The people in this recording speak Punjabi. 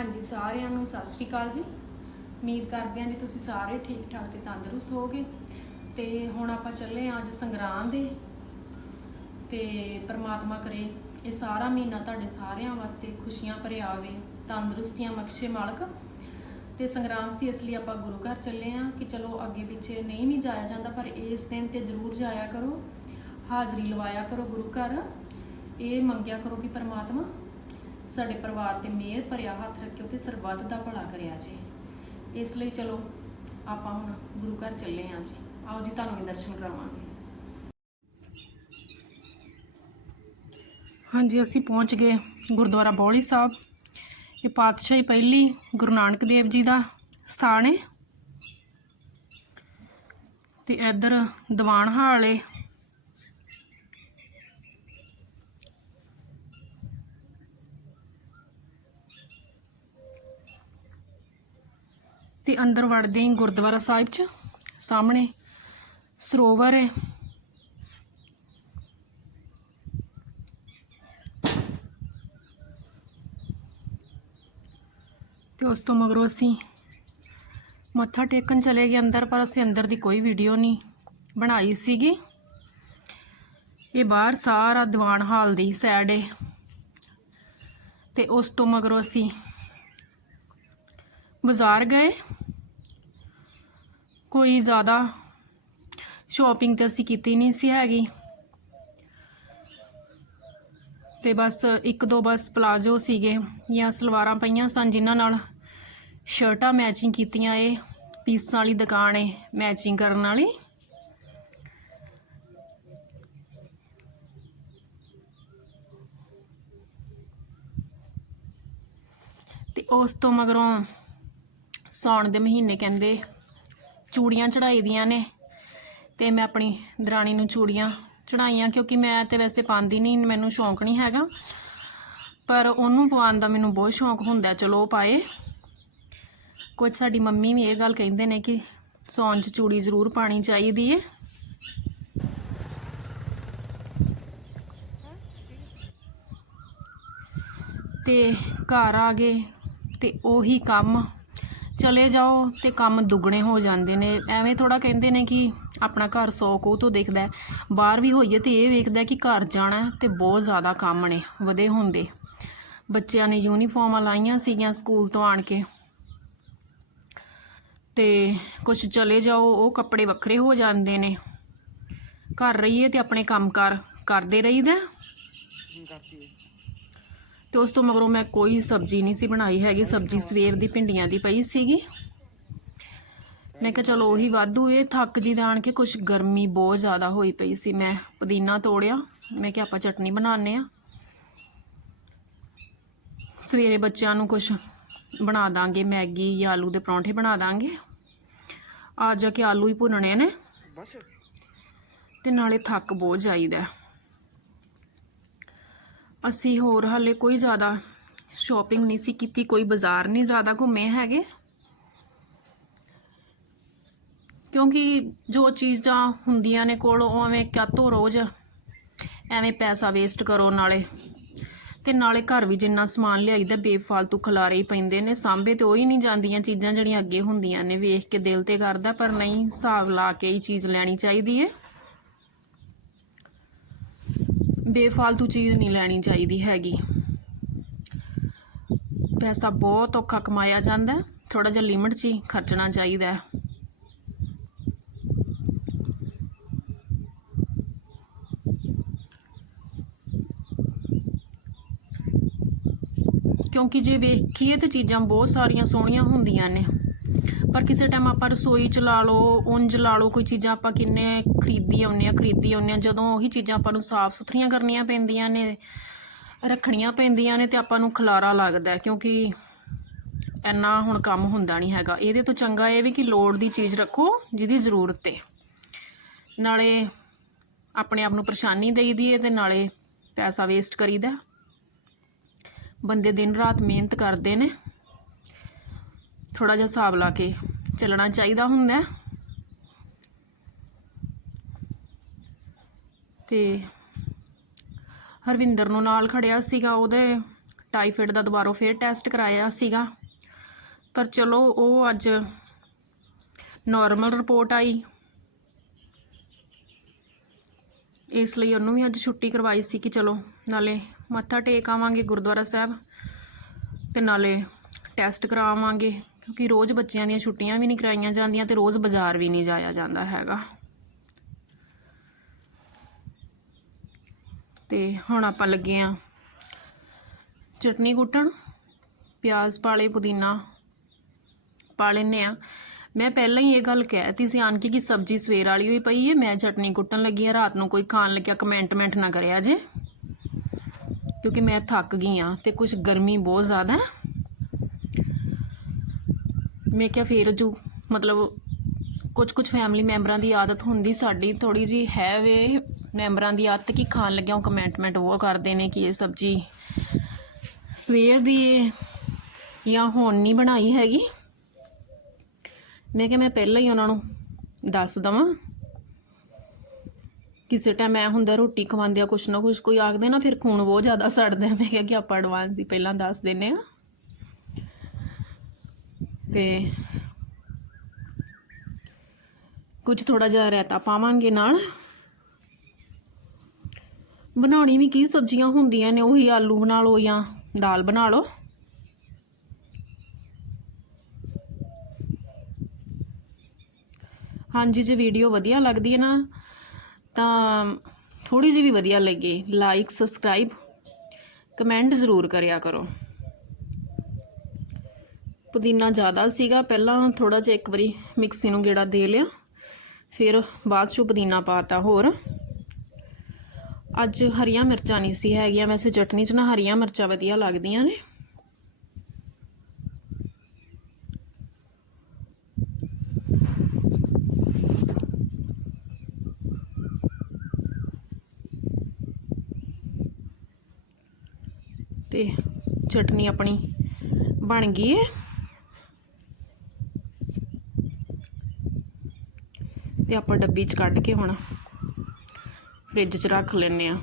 ਹਾਂਜੀ, ਸਾਰਿਆਂ ਨੂੰ ਸਤਿ ਸ਼੍ਰੀ ਅਕਾਲ ਜੀ। ਉਮੀਦ ਕਰਦੇ ਹਾਂ ਜੀ ਤੁਸੀਂ ਸਾਰੇ ਠੀਕ ਠਾਕ ਤੇ ਤੰਦਰੁਸਤ ਹੋਗੇ ਤੇ ਹੁਣ ਆਪਾਂ ਚੱਲੇ ਹਾਂ ਅੱਜ ਸੰਗਰਾਂਦ ਦੇ। ਤੇ ਪ੍ਰਮਾਤਮਾ ਕਰੇ, ਇਹ ਸਾਰਾ ਮਹੀਨਾ ਤੁਹਾਡੇ ਸਾਰਿਆਂ ਵਾਸਤੇ ਖੁਸ਼ੀਆਂ ਭਰਿਆ ਆਵੇ, ਤੰਦਰੁਸਤੀਆਂ ਬਖਸ਼ੇ ਮਾਲਕ। ਤੇ ਸੰਗਰਾਂਦ ਸੀ, ਇਸ ਲਈ ਆਪਾਂ ਗੁਰੂ ਘਰ ਚੱਲੇ ਆ ਕਿ ਚਲੋ ਅੱਗੇ ਪਿੱਛੇ ਨਹੀਂ ਵੀ ਜਾਇਆ ਜਾਂਦਾ, ਪਰ ਇਸ ਦਿਨ ਤੇ ਜ਼ਰੂਰ ਜਾਇਆ ਕਰੋ। ਹਾਜ਼ਰੀ ਲਵਾਇਆ ਕਰੋ ਗੁਰੂ ਘਰ। ਇਹ ਮੰਗਿਆ ਕਰੋ ਕਿ ਪ੍ਰਮਾਤਮਾ ਸਾਡੇ ਪਰਿਵਾਰ ਤੇ ਮਿਹਰ ਭਰਿਆ ਹੱਥ ਰੱਖਿਓ ਤੇ ਸਰਬੱਤ ਦਾ ਭਲਾ ਕਰਿਆ ਜੀ। ਇਸ ਲਈ ਚਲੋ, ਆਪਾਂ ਹੁਣ ਗੁਰੂ ਘਰ ਚੱਲੇ ਆਂ ਜੀ। ਆਓ ਜੀ, ਤੁਹਾਨੂੰ ਵੀ ਦਰਸ਼ਨ ਕਰਾਵਾਂਗੇ। ਹਾਂਜੀ, ਅਸੀਂ ਪਹੁੰਚ ਗਏ ਗੁਰਦੁਆਰਾ ਬੌਲੀ ਸਾਹਿਬ। ਇਹ ਪਾਤਸ਼ਾਹੀ ਪਹਿਲੀ ਗੁਰੂ ਨਾਨਕ ਦੇਵ ਜੀ ਦਾ ਸਥਾਨ ਹੈ ਤੇ ਇੱਧਰ ਦੀਵਾਨ ਹਾਲ ਹੈ ਤੇ ਅੰਦਰ ਵੜਦੇ ਹੀ ਗੁਰਦੁਆਰਾ ਸਾਹਿਬ ਚ। ਸਾਹਮਣੇ ਸਰੋਵਰ ਹੈ ਤੇ ਉਸ ਤੋਂ ਮਗਰੋਂ ਅਸੀਂ ਮੱਥਾ ਟੇਕਣ ਚਲੇ ਗਏ ਅੰਦਰ, ਪਰ ਅਸੀਂ ਅੰਦਰ ਦੀ ਕੋਈ ਵੀਡੀਓ ਨਹੀਂ ਬਣਾਈ ਸੀਗੀ। ਇਹ ਬਾਹਰ ਸਾਰਾ ਦੀਵਾਨ ਹਾਲ ਦੀ ਸਾਈਡ ਹੈ ਤੇ ਉਸ ਤੋਂ ਮਗਰੋਂ ਅਸੀਂ ਬਾਜ਼ਾਰ ਗਏ। ਕੋਈ ਜ਼ਿਆਦਾ ਸ਼ਾਪਿੰਗ ਤਾਂ ਅਸੀਂ ਕੀਤੀ ਨਹੀਂ ਸੀ ਹੈਗੀ। ਤੇ ਬਸ ਇੱਕ ਦੋ ਬਸ ਪਲਾਜੋ ਸੀਗੇ ਜਾਂ ਸਲਵਾਰਾਂ ਪਈਆਂ ਸਨ ਜਿਨ੍ਹਾਂ ਨਾਲ ਸ਼ਰਟਾਂ ਮੈਚਿੰਗ ਕੀਤੀਆਂ ਏ ਪੀਸਾਂ ਵਾਲੀ ਦੁਕਾਨ ਏ ਮੈਚਿੰਗ ਕਰਨ ਵਾਲੀ। ਤੇ ਉਸ ਤੋਂ ਮਗਰੋਂ ਸਾਉਣ ਦੇ ਮਹੀਨੇ ਕਹਿੰਦੇ ਚੂੜੀਆਂ ਚੜਾਈ ਦੀਆਂ ਨੇ ਤੇ ਮੈਂ ਆਪਣੀ ਦਰਾਣੀ ਨੂੰ ਚੂੜੀਆਂ ਚੜਾਈਆਂ ਕਿਉਂਕਿ ਮੈਂ ਤੇ ਵੈਸੇ ਪਾਉਂਦੀ ਨਹੀਂ, ਮੈਨੂੰ ਸ਼ੌਂਕ ਨਹੀਂ ਹੈਗਾ। ਪਰ ਉਹਨੂੰ ਪਵਾਉਣ ਦਾ ਮੈਨੂੰ ਬਹੁਤ ਸ਼ੌਂਕ ਹੁੰਦਾ, ਚਲੋ ਉਹ ਪਾਏ। ਕੁਝ ਸਾਡੀ ਮੰਮੀ ਵੀ ਇਹ ਗੱਲ ਕਹਿੰਦੇ ਨੇ ਕਿ ਸੌਣ 'ਚ ਚੂੜੀ ਜ਼ਰੂਰ ਪਾਣੀ ਚਾਹੀਦੀ ਏ। ਤੇ ਘਰ ਆ ਗਏ ਤੇ ਉਹੀ ਕੰਮ ਚਲੇ ਜਾਓ ਤੇ ਕੰਮ ਦੁੱਗਣੇ ਹੋ ਜਾਂਦੇ ਨੇ। ਐਵੇਂ ਥੋੜਾ ਕਹਿੰਦੇ ਨੇ ਕਿ ਆਪਣਾ ਘਰ ਸੌ ਕੋਹ ਤੋਂ ਦੇਖਦਾ ਬਾਹਰ ਵੀ ਹੋਈਏ ਤੇ ਇਹ ਵੇਖਦਾ ਕਿ ਘਰ ਜਾਣਾ ਹੈ ਤੇ ਬਹੁਤ ਜ਼ਿਆਦਾ ਕੰਮ ਨੇ, ਵਧੇ ਹੁੰਦੇ। ਬੱਚਿਆਂ ਨੇ ਯੂਨੀਫਾਰਮਾਂ ਲਾਈਆਂ ਸੀਗੀਆਂ ਸਕੂਲ ਤੋਂ ਆਣ ਕੇ। ਤੇ ਕੁਝ ਚਲੇ ਜਾਓ, ਉਹ ਕੱਪੜੇ ਵੱਖਰੇ ਹੋ ਜਾਂਦੇ ਨੇ। ਘਰ ਰਹੀਏ ਤੇ ਆਪਣੇ ਕੰਮ ਕੰਮਕਾਰ ਕਰਦੇ ਰਹੀਦਾ ਤੇ ਉਸ ਤੋਂ ਮਗਰੋਂ ਮੈਂ ਕੋਈ ਸਬਜ਼ੀ ਨਹੀਂ ਸੀ ਬਣਾਈ ਹੈਗੀ ਸਬਜ਼ੀ ਸਵੇਰ ਦੀ ਭਿੰਡੀਆਂ ਦੀ ਪਈ ਸੀਗੀ। ਮੈਂ ਕਿਹਾ ਚਲੋ ਉਹੀ ਵਾਧੂ ਇਹ ਥੱਕ ਜੀ ਦਾ ਆਣ ਕੇ ਕੁਝ ਗਰਮੀ ਬਹੁਤ ਜ਼ਿਆਦਾ ਹੋਈ ਪਈ ਸੀ। ਮੈਂ ਪੁਦੀਨਾ ਤੋੜਿਆ ਮੈਂ ਕਿਹਾ ਆਪਾਂ ਚਟਨੀ ਬਣਾਉਂਦੇ ਆ ਸਵੇਰੇ ਬੱਚਿਆਂ ਨੂੰ ਕੁਝ ਬਣਾ ਦਾਂਗੇ ਮੈਗੀ ਜਾਂ ਆਲੂ ਦੇ ਪਰੌਂਠੇ ਬਣਾ ਦਾਂਗੇ। ਆ ਜਾ ਕੇ ਆਲੂ ਹੀ ਭੁੰਨਣੇ ਨੇ। ਬਸ। ਤੇ ਨਾਲੇ ਥੱਕ ਬਹੁਤ ਜਾਈਦਾ। ਅਸੀਂ ਹੋਰ ਹਾਲੇ ਕੋਈ ਜ਼ਿਆਦਾ ਸ਼ਾਪਿੰਗ ਨਹੀਂ ਸੀ ਕੀਤੀ, ਕੋਈ ਬਾਜ਼ਾਰ ਨਹੀਂ ਜ਼ਿਆਦਾ ਘੁੰਮੇ ਹੈਗੇ। ਕਿਉਂਕਿ ਜੋ ਚੀਜ਼ਾਂ ਹੁੰਦੀਆਂ ਨੇ ਕੋਲ ਉਹ ਐਵੇਂ ਕਾਤੋਂ ਰੋਜ਼ ਐਵੇਂ ਪੈਸਾ ਵੇਸਟ ਕਰੋ ਨਾਲੇ। ਤੇ ਨਾਲੇ ਘਰ ਵੀ ਜਿੰਨਾ ਸਮਾਨ ਲਿਆਈਦਾ ਬੇਫਾਲਤੂ ਖਲਾਰੇ ਹੀ ਪੈਂਦੇ ਨੇ, ਸਾਂਭੇ ਤੇ ਉਹ ਹੀ ਨਹੀਂ ਜਾਂਦੀਆਂ ਚੀਜ਼ਾਂ ਜਿਹੜੀਆਂ ਅੱਗੇ ਹੁੰਦੀਆਂ ਨੇ, ਵੇਖ ਕੇ ਦਿਲ ਤੇ ਕਰਦਾ ਪਰ ਨਹੀਂ, ਹਿਸਾਬ ਲਾ ਕੇ ਹੀ ਚੀਜ਼ ਲੈਣੀ ਚਾਹੀਦੀ ਏ। ਬੇਫਾਲਤੂ ਚੀਜ਼ ਨਹੀਂ ਲੈਣੀ ਚਾਹੀਦੀ ਹੈਗੀ। ਪੈਸਾ ਬਹੁਤ ਔਖਾ ਕਮਾਇਆ ਜਾਂਦਾ ਥੋੜਾ ਜਿਹਾ ਲਿਮਟ 'ਚ ਹੀ ਖਰਚਣਾ ਚਾਹੀਦਾ ਹੈ। ਕਿਉਂਕਿ ਜੇ ਵੇਖੀਏ ਤੇ ਚੀਜ਼ਾਂ ਬਹੁਤ ਸਾਰੀਆਂ ਸੋਹਣੀਆਂ ਹੁੰਦੀਆਂ ਨੇ। ਪਰ ਕਿਸੇ ਟਾਈਮ ਆਪਾਂ ਰਸੋਈ ਚ ਲਾ ਲਓ, ਉਂਝ ਲਾ ਲਓ, ਕੋਈ ਚੀਜ਼ਾਂ ਆਪਾਂ ਕਿੰਨੇ ਖਰੀਦੀ ਆਉਂਦੇ ਆ ਖਰੀਦੀ ਆਉਂਦੇ ਆ ਜਦੋਂ ਉਹੀ ਚੀਜ਼ਾਂ ਆਪਾਂ ਨੂੰ ਸਾਫ਼ ਸੁਥਰੀਆਂ ਕਰਨੀਆਂ ਪੈਂਦੀਆਂ ਨੇ, ਰੱਖਣੀਆਂ ਪੈਂਦੀਆਂ ਨੇ ਤੇ ਆਪਾਂ ਨੂੰ ਖਲਾਰਾ ਲੱਗਦਾ ਕਿਉਂਕਿ ਇੰਨਾ ਹੁਣ ਕੰਮ ਹੁੰਦਾ ਨਹੀਂ ਹੈਗਾ। ਇਹਦੇ ਤੋਂ ਚੰਗਾ ਇਹ ਵੀ ਕਿ ਲੋੜ ਦੀ ਚੀਜ਼ ਰੱਖੋ, ਜਿਹਦੀ ਜ਼ਰੂਰਤ ਹੈ। ਨਾਲੇ ਆਪਣੇ ਆਪ ਨੂੰ ਪਰੇਸ਼ਾਨੀ ਦੇਈਦੀ ਹੈ ਤੇ ਨਾਲੇ ਪੈਸਾ ਵੇਸਟ ਕਰੀਦਾ ਬੰਦੇ ਦਿਨ ਰਾਤ ਮਿਹਨਤ ਕਰਦੇ ਨੇ। ਥੋੜਾ ਜਿਹਾ ਹਿਸਾਬ ਲਾ ਕੇ ਚੱਲਣਾ ਚਾਹੀਦਾ ਹੁੰਦਾ ਹੈ। ਤੇ ਹਰਵਿੰਦਰ ਨੂੰ ਨਾਲ ਖੜਿਆ ਸੀਗਾ, ਉਹਦੇ ਟਾਈਫਾਇਡ ਦਾ ਦੁਬਾਰਾ ਫੇਰ ਟੈਸਟ ਕਰਾਇਆ ਸੀਗਾ। ਪਰ ਚਲੋ, ਉਹ ਅੱਜ ਨਾਰਮਲ ਰਿਪੋਰਟ ਆਈ। ਇਸ ਲਈ ਉਹਨੂੰ ਵੀ ਅੱਜ ਛੁੱਟੀ ਕਰਵਾਈ ਸੀ ਕਿ ਚਲੋ, ਨਾਲੇ ਮੱਥਾ ਟੇਕ ਆਵਾਂਗੇ ਗੁਰਦੁਆਰਾ ਸਾਹਿਬ ਤੇ ਨਾਲੇ ਟੈਸਟ ਕਰਾਵਾਂਗੇ। ਕਿਉਂਕਿ ਰੋਜ਼ ਬੱਚਿਆਂ ਦੀਆਂ ਛੁੱਟੀਆਂ ਵੀ ਨਹੀਂ ਕਰਾਈਆਂ ਜਾਂਦੀਆਂ ਤੇ ਰੋਜ਼ ਬਾਜ਼ਾਰ ਵੀ ਨਹੀਂ ਜਾਇਆ ਜਾਂਦਾ ਹੈਗਾ। ਤੇ ਹੁਣ ਆਪਾਂ ਲੱਗੇ ਆ ਚਟਨੀ ਕੁੱਟਣ, ਪਿਆਜ਼ ਪਾਲੇ, ਪੁਦੀਨਾ ਪਾ ਲੈਨੇ ਆ। ਮੈਂ ਪਹਿਲਾਂ ਹੀ ਇਹ ਗੱਲ ਕਹਿਤੀ ਸੀ ਆਣ ਕੇ ਕਿ ਸਬਜ਼ੀ ਸਵੇਰ ਵਾਲੀ ਹੋਈ ਪਈ ਹੈ ਮੈਂ ਚਟਨੀ ਕੁੱਟਣ ਲੱਗੀ ਆ, ਰਾਤ ਨੂੰ ਕੋਈ ਖਾਣ ਲੱਗਿਆ ਕਮੈਂਟਮੈਂਟ ਨਾ ਕਰਿਆ ਜੇ। ਕਿਉਂਕਿ ਮੈਂ ਥੱਕ ਗਈ ਆ ਤੇ ਕੁਝ ਗਰਮੀ ਬਹੁਤ ਜ਼ਿਆਦਾ ਹੈ ਮੈਂ ਕਿਹਾ ਫੇਰ ਜੂ, ਮਤਲਬ ਕੁਝ ਕੁਝ ਫੈਮਿਲੀ ਮੈਂਬਰਾਂ ਦੀ ਆਦਤ ਹੁੰਦੀ ਸਾਡੀ ਥੋੜੀ ਜੀ ਹੈ ਵੇ। ਮੈਂਬਰਾਂ ਦੀ ਆਦਤ ਕਿ ਖਾਣ ਲੱਗਿਆ, ਉਹ ਕਮੈਂਟਮੈਂਟ ਉਹ ਕਰਦੇ ਨੇ ਕਿ ਇਹ ਸਬਜ਼ੀ ਸਵੇਰ ਦੀ ਜਾਂ ਹੁਣ ਨਹੀਂ ਬਣਾਈ ਹੈਗੀ। ਮੈਂ ਕਿਹਾ ਮੈਂ ਪਹਿਲਾਂ ਹੀ ਉਹਨਾਂ ਨੂੰ ਦੱਸ ਦਵਾਂ। ਕਿਸੇ ਟਾਈਮ ਮੈਂ ਹੁੰਦਾ ਰੋਟੀ ਖਵਾਉਂਦੇ ਆ ਕੁਛ ਨਾ ਕੁਛ, ਕੋਈ ਆਖਦੇ ਨਾ ਫਿਰ ਖੂਨ ਬਹੁਤ ਜ਼ਿਆਦਾ ਸੜਦਾ। ਮੈਂ ਕਿਹਾ ਕਿ ਆਪਾਂ ਐਡਵਾਂਸ ਦੀ ਪਹਿਲਾਂ ਦੱਸ ਦਿੰਨੇ ਆ ਤੇ ਕੁਝ ਥੋੜਾ ਜਿਹਾ ਰਾਇਤਾ ਪਾਵਾਂਗੇ ਨਾਲ। ਬਣਾਉਣੀ ਵੀ ਕੀ ਸਬਜ਼ੀਆਂ ਹੁੰਦੀਆਂ ਨੇ, ਉਹੀ ਆਲੂ ਬਣਾ ਲਓ ਜਾਂ ਦਾਲ ਬਣਾ ਲਓ। ਹਾਂਜੀ, ਜੇ ਵੀਡੀਓ ਵਧੀਆ ਲੱਗਦੀ ਹੈ ਨਾ, ਤਾਂ ਥੋੜੀ ਜਿਹੀ ਵੀ ਵਧੀਆ ਲੱਗੇ। ਲਾਈਕ ਸਬਸਕ੍ਰਾਈਬ ਕਮੈਂਟ ਜ਼ਰੂਰ ਕਰਿਆ ਕਰੋ। ਪੁਦੀਨਾ ਜ਼ਿਆਦਾ ਸੀਗਾ, ਪਹਿਲਾਂ ਥੋੜਾ ਜਿਹਾ ਇੱਕ ਵਾਰੀ ਮਿਕਸੀ ਨੂੰ ਗੇੜਾ ਦੇ ਲਿਆ, ਫਿਰ ਬਾਅਦ ਚੋਂ ਪੁਦੀਨਾ ਪਾਤਾ ਹੋਰ। ਅੱਜ ਹਰੀਆਂ ਮਿਰਚਾਂ ਨਹੀਂ ਸੀ ਹੈਗੀਆਂ, ਵੈਸੇ ਚਟਨੀ 'ਚ ਨਾ ਹਰੀਆਂ ਮਿਰਚਾਂ ਵਧੀਆ ਲੱਗਦੀਆਂ ਨੇ। ਤੇ ਚਟਨੀ ਆਪਣੀ ਬਣ ਗਈ ਹੈ ਤੇ ਆਪਾਂ ਡੱਬੀ 'ਚ ਕੱਢ ਕੇ ਹੁਣ ਫ੍ਰਿਜ 'ਚ ਰੱਖ ਲੈਨੇ ਆ